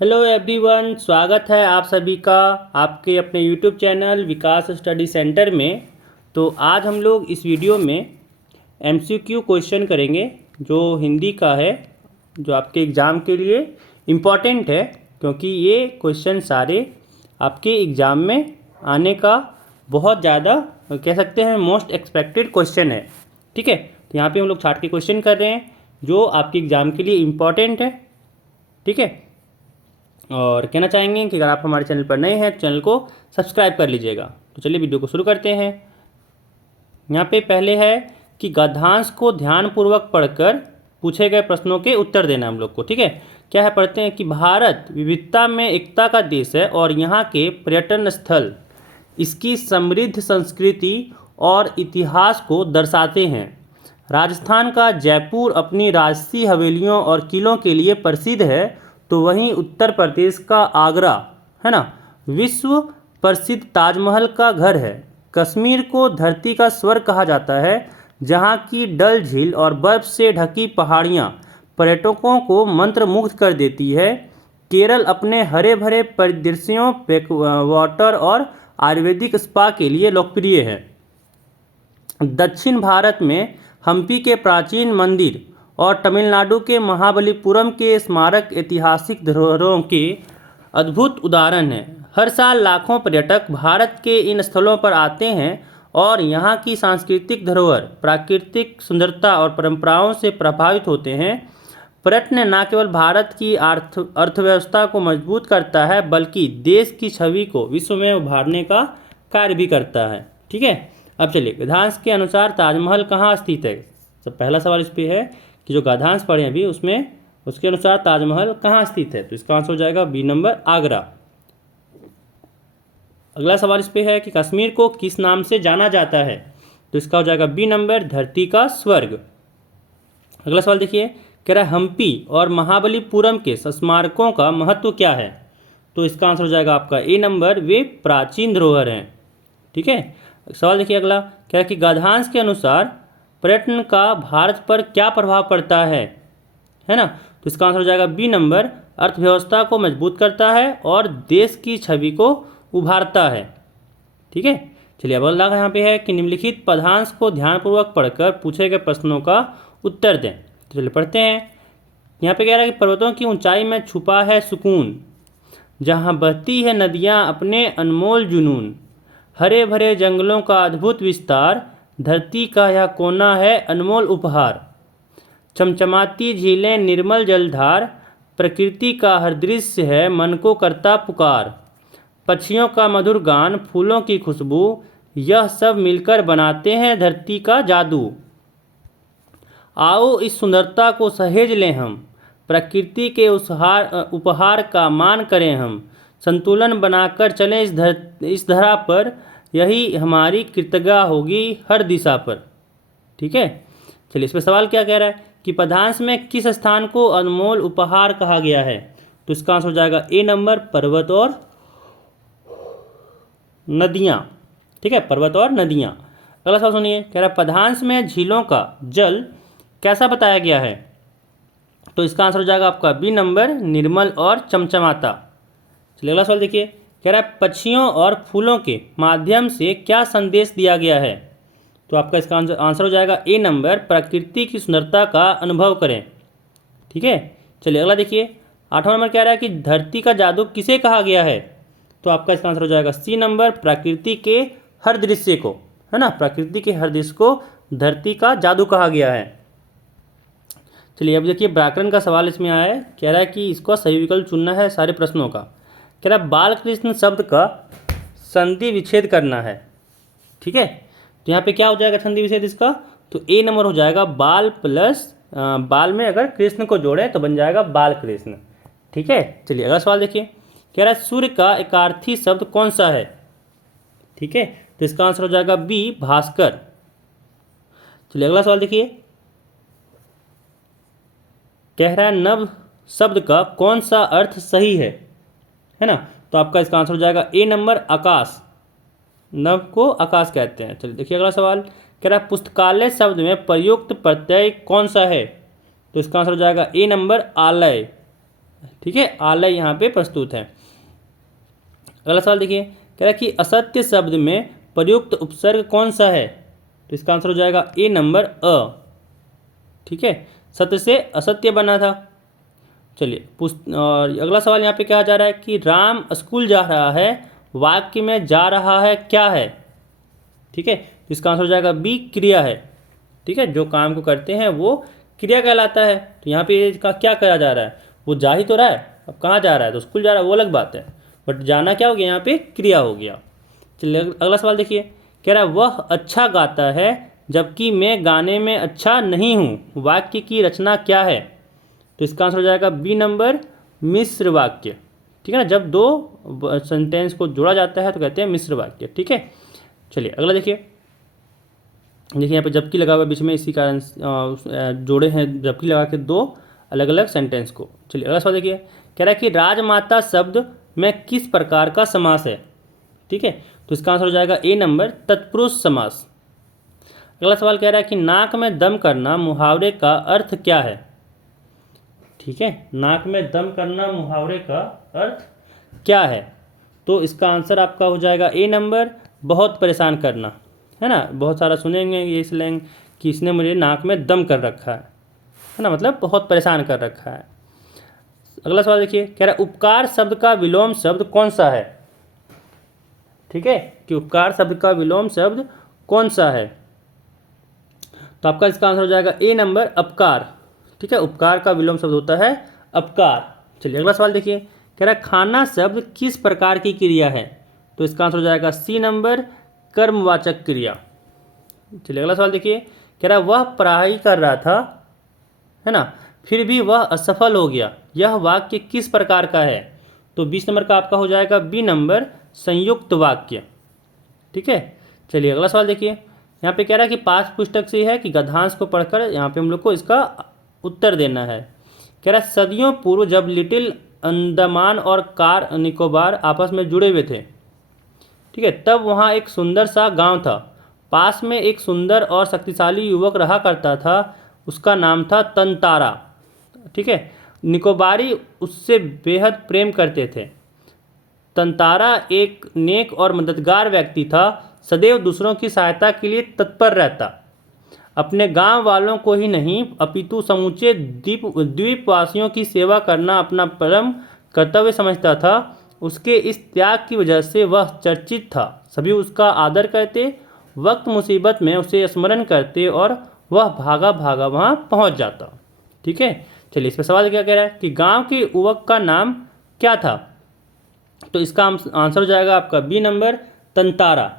Hello everyone, स्वागत है आप सभी का आपके अपने यूट्यूब चैनल विकास स्टडी सेंटर में। तो आज हम लोग इस वीडियो में एमसीक्यू क्वेश्चन करेंगे जो हिंदी का है, जो आपके एग्ज़ाम के लिए इम्पॉर्टेंट है, क्योंकि ये क्वेश्चन सारे आपके एग्ज़ाम में आने का बहुत ज़्यादा कह सकते हैं मोस्ट एक्सपेक्टेड क्वेश्चन है। ठीक है, तो यहाँ पे हम लोग छाट के क्वेश्चन कर रहे हैं जो आपके एग्ज़ाम के लिए इम्पॉर्टेंट है। ठीक है, और कहना चाहेंगे कि अगर आप हमारे चैनल पर नए हैं तो चैनल को सब्सक्राइब कर लीजिएगा। तो चलिए वीडियो को शुरू करते हैं। यहाँ पे पहले है कि गद्यांश को ध्यानपूर्वक पढ़कर पूछे गए प्रश्नों के उत्तर देना हम लोग को। ठीक है, क्या है, पढ़ते हैं कि भारत विविधता में एकता का देश है और यहाँ के पर्यटन स्थल इसकी समृद्ध संस्कृति और इतिहास को दर्शाते हैं। राजस्थान का जयपुर अपनी राजसी हवेलियों और किलों के लिए प्रसिद्ध है, तो वहीं उत्तर प्रदेश का आगरा है ना विश्व प्रसिद्ध ताजमहल का घर है। कश्मीर को धरती का स्वर्ग कहा जाता है, जहाँ की डल झील और बर्फ से ढकी पहाड़ियाँ पर्यटकों को मंत्रमुग्ध कर देती है। केरल अपने हरे भरे परिदृश्यों, वाटर और आयुर्वेदिक स्पा के लिए लोकप्रिय है। दक्षिण भारत में हम्पी के प्राचीन मंदिर और तमिलनाडु के महाबलीपुरम के स्मारक ऐतिहासिक धरोहरों के अद्भुत उदाहरण हैं। हर साल लाखों पर्यटक भारत के इन स्थलों पर आते हैं और यहाँ की सांस्कृतिक धरोहर, प्राकृतिक सुंदरता और परंपराओं से प्रभावित होते हैं। पर्यटन न केवल भारत की अर्थव्यवस्था को मजबूत करता है, बल्कि देश की छवि को विश्व में उभारने का कार्य भी करता है। ठीक है, अब चलिए गद्यांश के अनुसार ताजमहल कहाँ स्थित है। तो पहला सवाल इस पे है कि जो गद्यांश पढ़े अभी उसमें उसके अनुसार ताजमहल कहाँ स्थित है, तो इसका आंसर हो जाएगा बी नंबर, आगरा। अगला सवाल इस पे है कि कश्मीर को किस नाम से जाना जाता है, तो इसका हो जाएगा बी नंबर, धरती का स्वर्ग। अगला सवाल देखिए, कह रहा है हम्पी और महाबलीपुरम के स्मारकों का महत्व क्या है, तो इसका आंसर हो जाएगा आपका ए नंबर, वे प्राचीन धरोहर हैं। ठीक है, सवाल देखिए अगला, कह रहा है कि गद्यांश के अनुसार पर्यटन का भारत पर क्या प्रभाव पड़ता है ना, तो इसका आंसर हो जाएगा बी नंबर, अर्थव्यवस्था को मजबूत करता है और देश की छवि को उभारता है। ठीक है, चलिए अब अगला यहाँ पे है कि निम्नलिखित पदांश को ध्यानपूर्वक पढ़कर पूछे गए प्रश्नों का उत्तर दें। तो चलिए पढ़ते हैं। यहाँ पे कह रहा है कि पर्वतों की ऊंचाई में छुपा है सुकून, जहाँ बहती है नदियाँ अपने अनमोल जुनून। हरे भरे जंगलों का अद्भुत विस्तार, धरती का यह कोना है अनमोल उपहार। चमचमाती झीलें, निर्मल जलधार, प्रकृति का हर दृश्य है मन को करता पुकार। पक्षियों का मधुर गान, फूलों की खुशबू, यह सब मिलकर बनाते हैं धरती का जादू। आओ इस सुंदरता को सहेज लें हम, प्रकृति के उपहार का मान करें हम। संतुलन बनाकर चलें इस धरा पर, यही हमारी कृतज्ञता होगी हर दिशा पर। ठीक है, चलिए इस पर सवाल क्या कह रहा है कि पदांश में किस स्थान को अनमोल उपहार कहा गया है, तो इसका आंसर हो जाएगा ए नंबर, पर्वत और नदियाँ। ठीक है, पर्वत और नदियाँ। अगला सवाल सुनिए, कह रहा है पदांश में झीलों का जल कैसा बताया गया है, तो इसका आंसर हो जाएगा आपका बी नंबर, निर्मल और चमचमाता। चलिए अगला सवाल देखिए, कह रहा है पक्षियों और फूलों के माध्यम से क्या संदेश दिया गया है, तो आपका इसका आंसर हो जाएगा ए नंबर, प्रकृति की सुंदरता का अनुभव करें। ठीक है, चलिए अगला देखिए, 8वां नंबर कह रहा है कि धरती का जादू किसे कहा गया है, तो आपका इसका आंसर हो जाएगा सी नंबर, प्रकृति के हर दृश्य को, है ना, प्रकृति के हर दृश्य को धरती का जादू कहा गया है। चलिए अब देखिए व्याकरण का सवाल इसमें आया है, कह रहा है कि इसको सही विकल्प चुनना है सारे प्रश्नों का। कह रहा है बाल कृष्ण शब्द का संधि विच्छेद करना है। ठीक है, तो यहाँ पे क्या हो जाएगा संधि विच्छेद इसका, तो ए नंबर हो जाएगा, बाल प्लस बाल में अगर कृष्ण को जोड़े तो बन जाएगा बाल कृष्ण। ठीक है, चलिए अगला सवाल देखिए, कह रहा है सूर्य का एकार्थी शब्द कौन सा है। ठीक है, तो इसका आंसर हो जाएगा बी, भास्कर। चलिए अगला सवाल देखिए, कह रहा है नभ शब्द का कौन सा अर्थ सही है ना, तो आपका इसका आंसर हो जाएगा ए नंबर, आकाश। नभ को आकाश कहते हैं। चलिए देखिए अगला सवाल, कह रहा है पुस्तकालय शब्द में प्रयुक्त प्रत्यय कौन सा है, तो इसका आंसर हो जाएगा ए नंबर, आलय, ठीक है, आलय यहाँ पे प्रस्तुत है। अगला सवाल देखिए, कह रहा है कि असत्य शब्द में प्रयुक्त उपसर्ग कौन सा है? तो इसका आंसर हो जाएगा ए नंबर अ। ठीक है, सत्य से असत्य बना था। चलिए और अगला सवाल यहाँ पे क्या जा रहा है कि राम स्कूल जा रहा है, वाक्य में जा रहा है क्या है? ठीक है, तो इसका आंसर हो जाएगा बी क्रिया है। ठीक है, जो काम को करते हैं वो क्रिया कहलाता है। तो यहाँ पे इसका क्या करा जा रहा है, वो जा ही तो रहा है, अब कहाँ जा रहा है, तो स्कूल जा रहा है वो अलग बात है, बट जाना क्या हो गया, यहाँ पे क्रिया हो गया। चलिए अगला सवाल देखिए, कह रहा है वह अच्छा गाता है जबकि मैं गाने में अच्छा नहीं हूँ, वाक्य की रचना क्या है? तो इसका आंसर हो जाएगा बी नंबर मिश्र वाक्य। ठीक है ना, जब दो सेंटेंस को जोड़ा जाता है तो कहते हैं मिश्र वाक्य। ठीक है, चलिए अगला देखिए यहाँ पे जबकि लगा हुआ है बीच में, इसी कारण जोड़े हैं जबकि लगा के दो अलग अलग सेंटेंस को। चलिए अगला सवाल देखिए, कह रहा है कि राजमाता शब्द में किस प्रकार का समास है? ठीक है, तो इसका आंसर हो जाएगा ए नंबर तत्पुरुष समास। अगला सवाल कह रहा है कि नाक में दम करना मुहावरे का अर्थ क्या है? ठीक है, नाक में दम करना मुहावरे का अर्थ क्या है? तो इसका आंसर आपका हो जाएगा ए नंबर बहुत परेशान करना, है ना। बहुत सारा सुनेंगे ये स्लैंग कि इसने मुझे नाक में दम कर रखा है ना, मतलब बहुत परेशान कर रखा है। अगला सवाल देखिए, कह रहा है उपकार शब्द का विलोम शब्द कौन सा है? ठीक है, कि उपकार शब्द का विलोम शब्द कौन सा है? तो आपका इसका आंसर हो जाएगा ए नंबर अपकार। ठीक है, उपकार का विलोम शब्द होता है अपकार। चलिए अगला सवाल देखिए, कह रहा है खाना शब्द किस प्रकार की क्रिया है? तो इसका आंसर हो जाएगा सी नंबर कर्मवाचक क्रिया। चलिए अगला सवाल देखिए, कह रहा है वह पढ़ाई कर रहा था, है ना, फिर भी वह असफल हो गया, यह वाक्य किस प्रकार का है? तो 20 नंबर का आपका हो जाएगा बी नंबर संयुक्त वाक्य। ठीक है, चलिए अगला सवाल देखिए, यहाँ पे कह रहा है कि पाठ्य पुस्तक से है कि गद्यांश को पढ़कर यहाँ पे हम लोग को इसका उत्तर देना है। कह रहा है सदियों पूर्व जब लिटिल अंडमान और कार निकोबार आपस में जुड़े हुए थे, ठीक है, तब वहाँ एक सुंदर सा गांव था। पास में एक सुंदर और शक्तिशाली युवक रहा करता था, उसका नाम था तंतारा। ठीक है, निकोबारी उससे बेहद प्रेम करते थे। तंतारा एक नेक और मददगार व्यक्ति था, सदैव दूसरों की सहायता के लिए तत्पर रहता। अपने गांव वालों को ही नहीं अपितु समूचे द्वीपवासियों की सेवा करना अपना परम कर्तव्य समझता था। उसके इस त्याग की वजह से वह चर्चित था, सभी उसका आदर करते, वक्त मुसीबत में उसे स्मरण करते और वह भागा भागा वहाँ पहुँच जाता। ठीक है, चलिए इस पर सवाल क्या कह रहा है कि गांव के युवक का नाम क्या था? तो इसका आंसर हो जाएगा आपका बी नंबर तंतारा।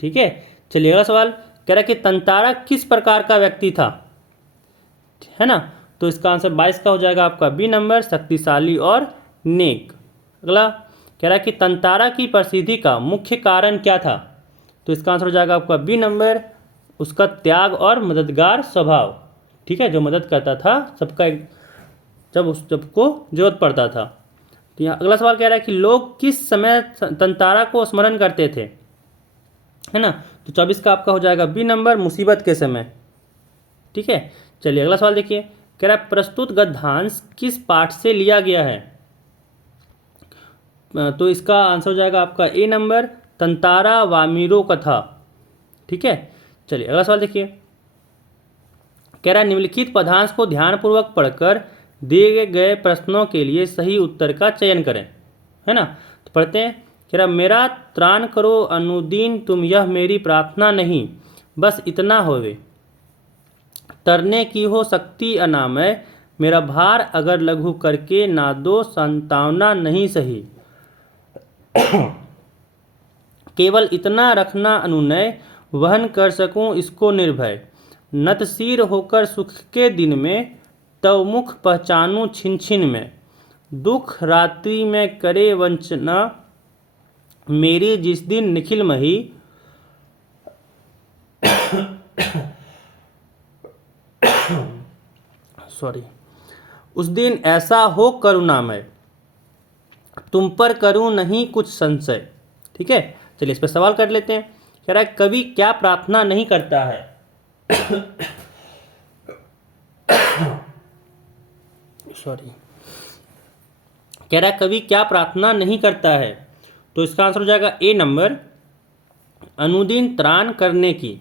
ठीक है, चलिए अगला सवाल कह रहा है कि तंतारा किस प्रकार का व्यक्ति था, है ना। तो इसका आंसर 22 का हो जाएगा आपका बी नंबर शक्तिशाली और नेक। अगला कह रहा है कि तंतारा की प्रसिद्धि का मुख्य कारण क्या था? तो इसका आंसर हो जाएगा आपका बी नंबर उसका त्याग और मददगार स्वभाव। ठीक है, जो मदद करता था सबका जब उस सबको जरूरत पड़ता था। तो यहाँ अगला सवाल कह रहा है कि लोग किस समय तंतारा को स्मरण करते थे, है ना। तो 24 का आपका हो जाएगा बी नंबर मुसीबत के समय। ठीक है, चलिए अगला सवाल देखिए, कह रहा है प्रस्तुत गद्यांश किस पाठ से लिया गया है? तो इसका आंसर हो जाएगा आपका ए नंबर तंतारा वामिरो कथा। ठीक है, चलिए अगला सवाल देखिए, कह रहा है निम्नलिखित पदांश को ध्यानपूर्वक पढ़कर दिए गए प्रश्नों के लिए सही उत्तर का चयन करें, है ना। तो पढ़ते हैं, कह रहा मेरा त्राण करो अनुदीन तुम, यह मेरी प्रार्थना नहीं बस इतना होवे, तरने की हो शक्ति अनामय, मेरा भार अगर लघु करके ना दो संतावना नहीं सही, केवल इतना रखना अनुनय, वहन कर सकूं इसको निर्भय, नतशीर होकर सुख के दिन में, तव मुख पहचानूं छिन छिन में, दुख रात्रि में करे वंचना, मेरी जिस दिन निखिल मही, सॉरी, उस दिन ऐसा हो करुणामय, तुम पर करूं नहीं कुछ संशय। ठीक है, चलिए इस पर सवाल कर लेते हैं। कह रहा है कवि क्या प्रार्थना नहीं करता है? सॉरी, कह रहा है कवि क्या प्रार्थना नहीं करता है, तो इसका आंसर हो जाएगा ए नंबर, अनुदिन त्राण करने की।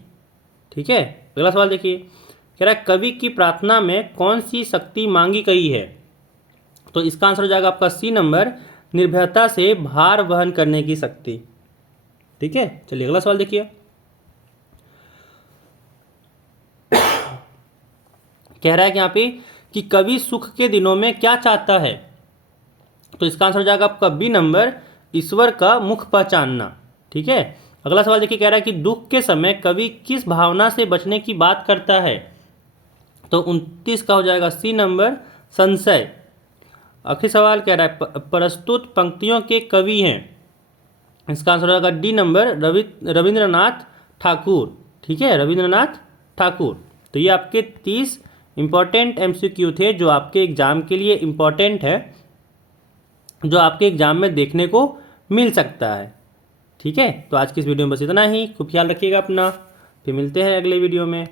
ठीक है, अगला सवाल देखिए, कह रहा है कवि की प्रार्थना में कौन सी शक्ति मांगी गई है, तो इसका आंसर हो जाएगा आपका सी नंबर, निर्भयता से भार वहन करने की शक्ति। ठीक है, चलिए अगला सवाल देखिए, कह रहा है कि यहाँ पे कि कवि सुख के दिनों में क्या चाहता है, तो इसका आंसर हो जाएगा आपका बी नंबर, ईश्वर का मुख पहचानना। ठीक है, अगला सवाल देखिए, कह रहा है कि दुख के समय कवि किस भावना से बचने की बात करता है, तो 29 का हो जाएगा सी नंबर, संशय। आखिरी सवाल कह रहा है प्रस्तुत पंक्तियों के कवि हैं, इसका आंसर हो जाएगा डी नंबर, रविंद्रनाथ ठाकुर। ठीक है, रविंद्रनाथ ठाकुर। तो ये आपके 30 इंपॉर्टेंट एमसीक्यू थे जो आपके एग्जाम के लिए इम्पॉर्टेंट है, जो आपके एग्जाम में देखने को मिल सकता है। ठीक है, तो आज की इस वीडियो में बस इतना ही। खूब ख्याल रखिएगा अपना, फिर मिलते हैं अगले वीडियो में।